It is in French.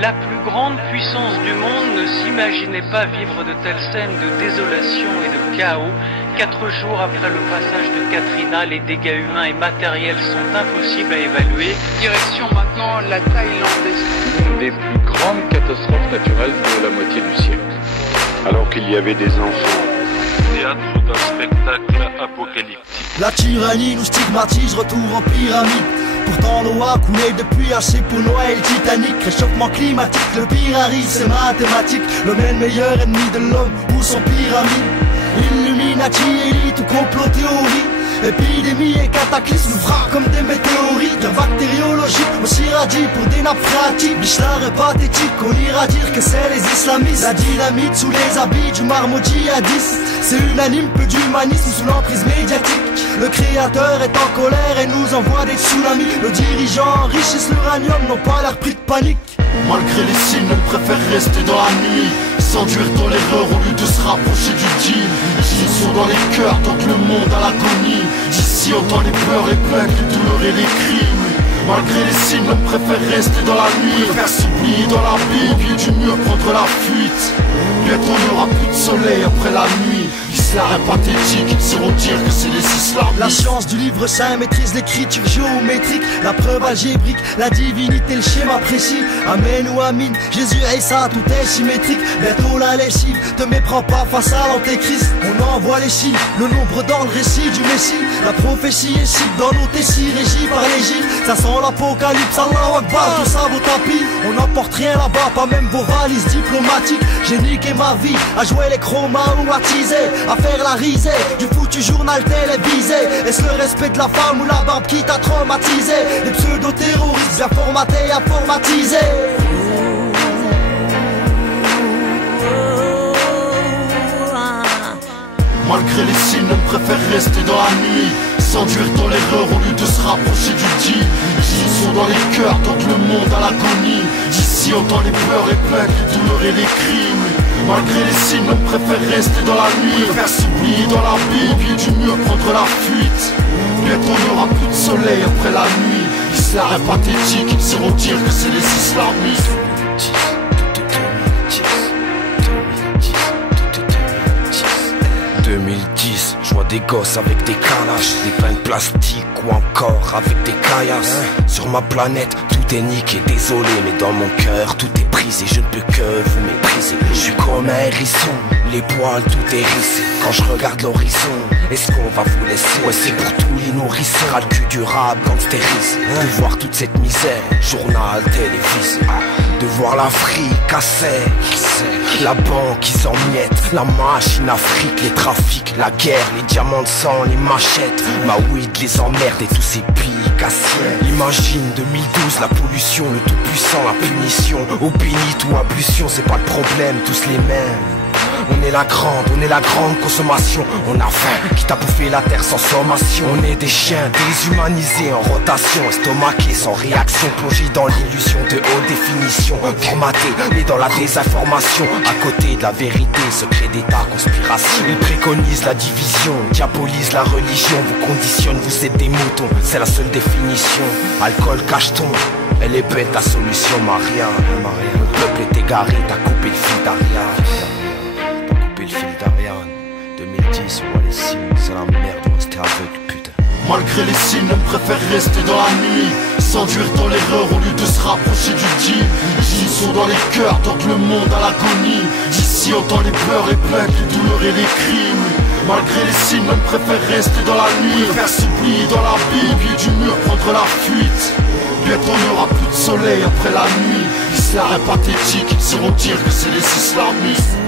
La plus grande puissance du monde ne s'imaginait pas vivre de telles scènes de désolation et de chaos. 4 jours après le passage de Katrina, les dégâts humains et matériels sont impossibles à évaluer. Direction maintenant la Thaïlande. Une des plus grandes catastrophes naturelles de la moitié du siècle. Alors qu'il y avait des enfants. Théâtre d'un spectacle apocalyptique. La tyrannie nous stigmatise, retour en pyramide. Pourtant l'eau a coulé depuis assez pour noyer le Titanic. Réchauffement climatique, le pire arrive, c'est mathématique. L'homme est le meilleur ennemi de l'homme ou son pyramide. Illuminati, élite ou complot théorie. Épidémie et cataclysme nous frappent comme des météorites. La bactériologie aussi radie pour des nappes phréatiques. Bichlar est pathétique, on ira dire que c'est les islamistes. La dynamite sous les habits du marmot djihadiste. C'est unanime, peu d'humanisme sous l'emprise médiatique. Le créateur est en colère et nous envoie des tsunamis. Nos dirigeants enrichissent l'uranium, n'ont pas l'air pris de panique. Malgré les signes, on préfère rester dans la nuit. S'enduire dans l'erreur au lieu de se rapprocher du dîme. Ils sont dans les cœurs, tant que le monde à l'agonie. D'ici on entend les pleurs, les plaintes, les douleurs et les crimes. Malgré les signes, on préfère rester dans la nuit. Faire s'oublier dans la vie, au pied du mur, prendre la fuite. Bientôt il n'y aura plus de soleil après la nuit. L'islam est pathétique, ils sauront dire que c'est les islamistes. La science du livre saint maîtrise l'écriture géométrique. La preuve algébrique, la divinité, le schéma précis. Amen ou amin, Jésus et ça, tout est symétrique. Bientôt la lessive, te méprends pas face à l'antéchrist. On envoie les signes, le nombre dans le récit du Messie. La prophétie est cible dans nos tessies, régie par l'Égypte. Ça sent l'apocalypse, Allahu Akbar, tout ça vaut tapis. On n'emporte rien là-bas, pas même vos valises diplomatiques. J'ai niqué ma vie, à jouer les chromas ou à teaser, à faire la risée du foutu journal télévisé. Est-ce le respect de la femme ou la barbe qui t'a traumatisé? Les pseudo-terroristes bien formatés, informatisés. Malgré les signes, on préfère rester dans la nuit. S'enduire dans l'erreur au lieu de se rapprocher du dit. Ils sont dans les cœurs, tant que le monde à l'agonie. D'ici on entend les pleurs, les plaintes, les douleurs et les crimes. Malgré les signes, on préfère rester dans la nuit. Faire s'oublier dans la vie, au pied du mur, prendre la fuite. Bientôt il n'y aura plus de soleil après la nuit. L'islam est pathétique, ils sauront dire que c'est les islamistes. 2010, je vois des gosses avec des calaches, des pains de plastique ou encore avec des caillasses. Sur ma planète, tout est niqué, désolé, mais dans mon cœur, tout est brisé, je ne peux que vous mépriser. Je suis comme un hérisson, les poils tout hérissés. Quand je regarde l'horizon, est-ce qu'on va vous laisser? Ouais, c'est pour tous les nourrisseurs, ras le cul durable, gangstérisé. De voir toute cette misère, journal, télévisé. De voir l'Afrique à sec, la banque qui s'en miette, la machine Afrique, les trafics, la guerre, les diamants de sang, les machettes, ma weed, les emmerdes et tous ces pics à ciel. Imagine 2012, la pollution, le tout-puissant, la punition, au bénite ou ablution, c'est pas le problème, tous les mêmes. On est la grande consommation. On a faim, quitte à bouffer la terre sans sommation. On est des chiens déshumanisés en rotation, estomaqués sans réaction, plongés dans l'illusion de haute définition, formatés, mais dans la désinformation. À côté de la vérité, secret d'état, conspiration. Ils préconisent la division, diabolisent la religion, vous conditionnent, vous êtes des moutons, c'est la seule définition. Alcool, cacheton, elle est bête la solution, Maria. Le peuple est égaré, t'as coupé le fil d'Ariane. Le fil d'Ariane, 2010, on voit les signes, c'est la merde, on restait aveugle, putain. Malgré les signes, on préfère rester dans la nuit. S'enduire dans l'erreur au lieu de se rapprocher du dit. Ils sont dans les cœurs, tant que le monde à l'agonie. D'ici on entend les pleurs, les plaintes, les douleurs et les crimes. Malgré les signes, on préfère rester dans la nuit. Faire s'oublier dans la vie, au pied du mur, prendre la fuite. Bientôt il n'y aura plus de soleil après la nuit. L'islam est pathétique, ils sauront dire que c'est les islamistes.